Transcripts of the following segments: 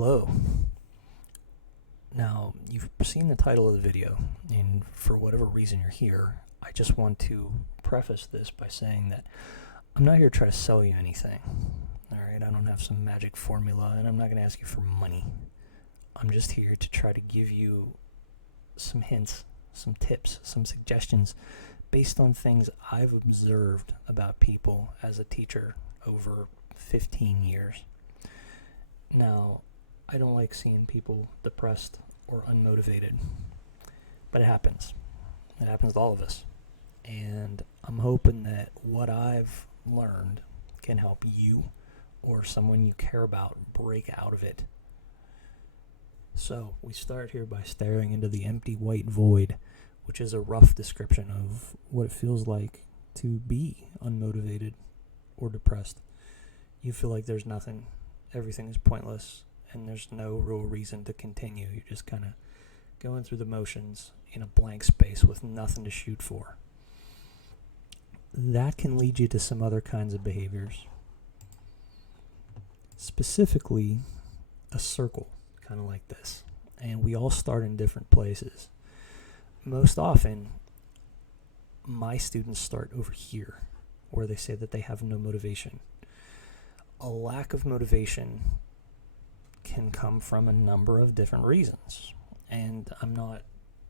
Hello. Now, you've seen the title of the video, and for whatever reason you're here, I just want to preface this by saying that I'm not here to try to sell you anything. Alright, I don't have some magic formula, and I'm not going to ask you for money. I'm just here to try to give you some hints, some tips, some suggestions based on things I've observed about people as a teacher over 15 years. Now, I don't like seeing people depressed or unmotivated, but it happens. It happens to all of us. And I'm hoping that what I've learned can help you or someone you care about break out of it. So, we start here by staring into the empty white void, which is a rough description of what it feels like to be unmotivated or depressed. You feel like there's nothing, everything is pointless, and there's no real reason to continue. You're just kind of going through the motions in a blank space with nothing to shoot for. That can lead you to some other kinds of behaviors. Specifically, a circle, kind of like this. And we all start in different places. Most often, my students start over here, where they say that they have no motivation. A lack of motivation can come from a number of different reasons. And I'm not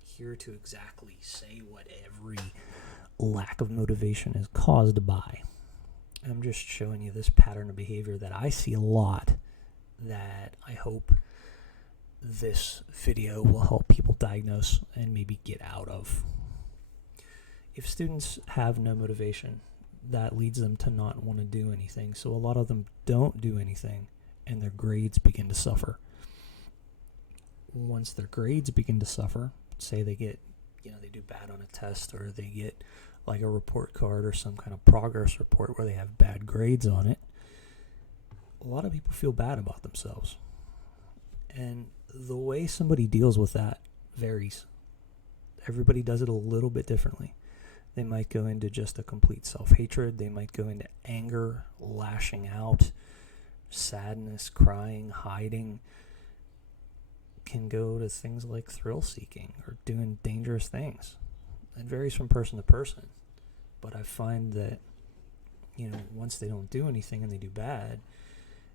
here to exactly say what every lack of motivation is caused by. I'm just showing you this pattern of behavior that I see a lot, that I hope this video will help people diagnose and maybe get out of. If students have no motivation, that leads them to not want to do anything. So a lot of them don't do anything, and their grades begin to suffer. Once their grades begin to suffer, say they get, they do bad on a test, or they get like a report card or some kind of progress report where they have bad grades on it, a lot of people feel bad about themselves. And the way somebody deals with that varies. Everybody does it a little bit differently. They might go into just a complete self-hatred. They might go into anger, lashing out, sadness, crying, hiding. Can go to things like thrill-seeking or doing dangerous things. It varies from person to person. But I find that, once they don't do anything and they do bad,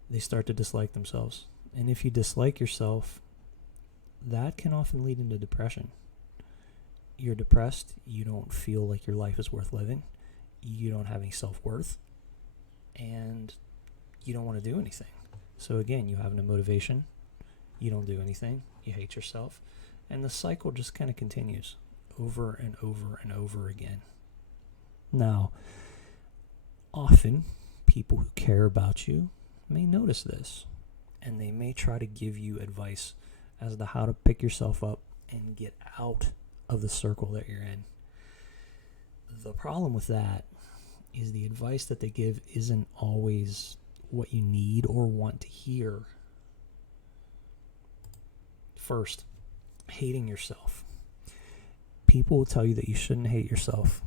they start to dislike themselves. And if you dislike yourself, that can often lead into depression. You're depressed, you don't feel like your life is worth living, you don't have any self-worth, and you don't want to do anything. So again, you have no motivation, you don't do anything, you hate yourself, and the cycle just kind of continues over and over and over again. Now, often people who care about you may notice this, and they may try to give you advice as to how to pick yourself up and get out of the circle that you're in. The problem with that is the advice that they give isn't always what you need or want to hear. First, hating yourself. People will tell you that you shouldn't hate yourself.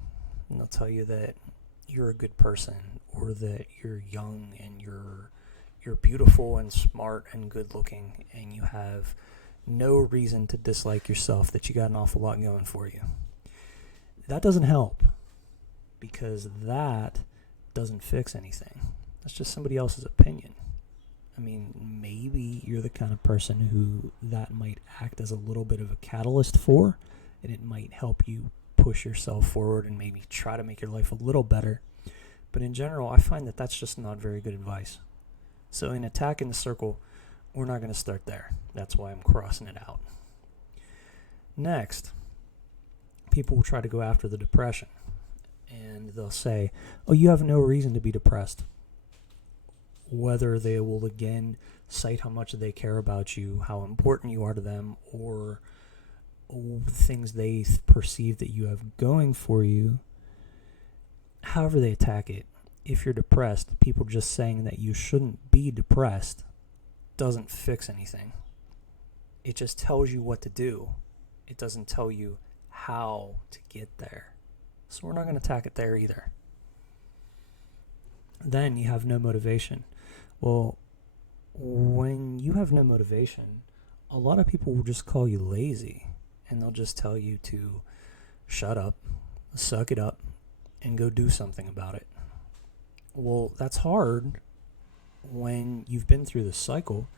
And they'll tell you that you're a good person, or that you're young and you're beautiful and smart and good looking, and you have no reason to dislike yourself, that you got an awful lot going for you. That doesn't help, because that doesn't fix anything. That's just somebody else's opinion. I mean, maybe you're the kind of person who that might act as a little bit of a catalyst for, and it might help you push yourself forward and maybe try to make your life a little better. But in general, I find that that's just not very good advice. So in attacking the circle, we're not going to start there. That's why I'm crossing it out. Next, people will try to go after the depression. And they'll say, oh, you have no reason to be depressed. Whether they will again cite how much they care about you, how important you are to them, or things they perceive that you have going for you. However they attack it, if you're depressed, people just saying that you shouldn't be depressed doesn't fix anything. It just tells you what to do. It doesn't tell you how to get there. So we're not going to attack it there either. Then you have no motivation. Well, when you have no motivation, a lot of people will just call you lazy, and they'll just tell you to shut up, suck it up, and go do something about it. Well, that's hard when you've been through this cycle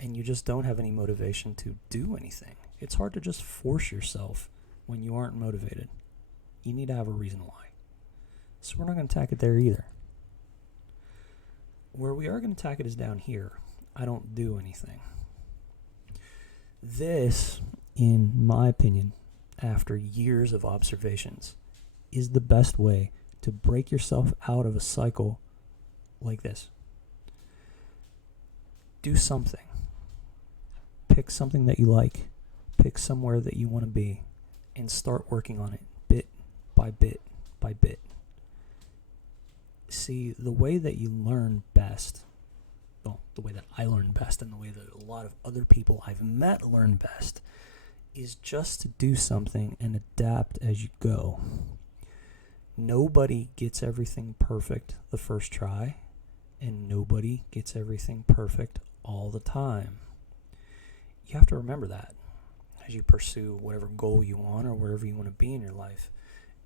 and you just don't have any motivation to do anything. It's hard to just force yourself when you aren't motivated. You need to have a reason why. So we're not going to attack it there either. Where we are going to attack it is down here. I don't do anything. This, in my opinion, after years of observations, is the best way to break yourself out of a cycle like this. Do something. Pick something that you like. Pick somewhere that you want to be and start working on it bit by bit by bit. See, the way that you learn best, well, the way that I learn best and the way that a lot of other people I've met learn best, is just to do something and adapt as you go. Nobody gets everything perfect the first try, and nobody gets everything perfect all the time. You have to remember that as you pursue whatever goal you want or wherever you want to be in your life.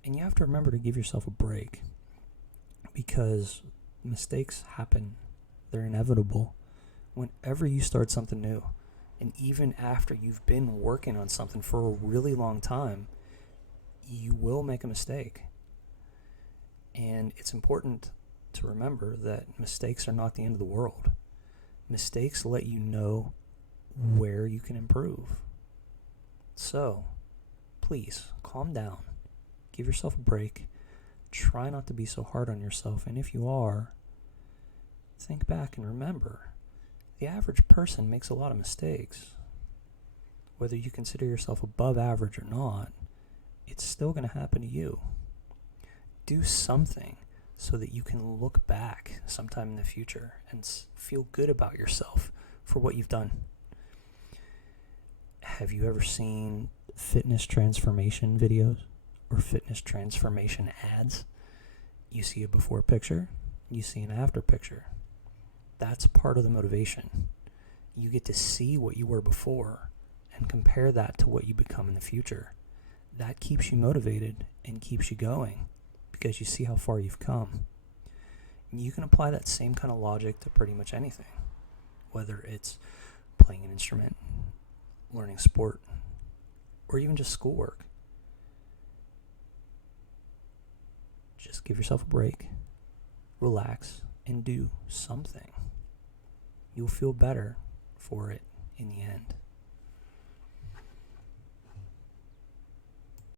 And you have to remember to give yourself a break, because mistakes happen. They're inevitable whenever you start something new. And even after you've been working on something for a really long time, you will make a mistake. And it's important to remember that mistakes are not the end of the world. Mistakes let you know where you can improve. So, please, calm down. Give yourself a break. Try not to be so hard on yourself. And if you are, think back and remember, the average person makes a lot of mistakes. Whether you consider yourself above average or not, it's still going to happen to you. Do something so that you can look back sometime in the future and feel good about yourself for what you've done. Have you ever seen fitness transformation videos or fitness transformation ads? You see a before picture, you see an after picture. That's part of the motivation. You get to see what you were before and compare that to what you become in the future. That keeps you motivated and keeps you going because you see how far you've come. And you can apply that same kind of logic to pretty much anything, whether it's playing an instrument, learning a sport, or even just schoolwork. Just give yourself a break, relax, and do something. You'll feel better for it in the end.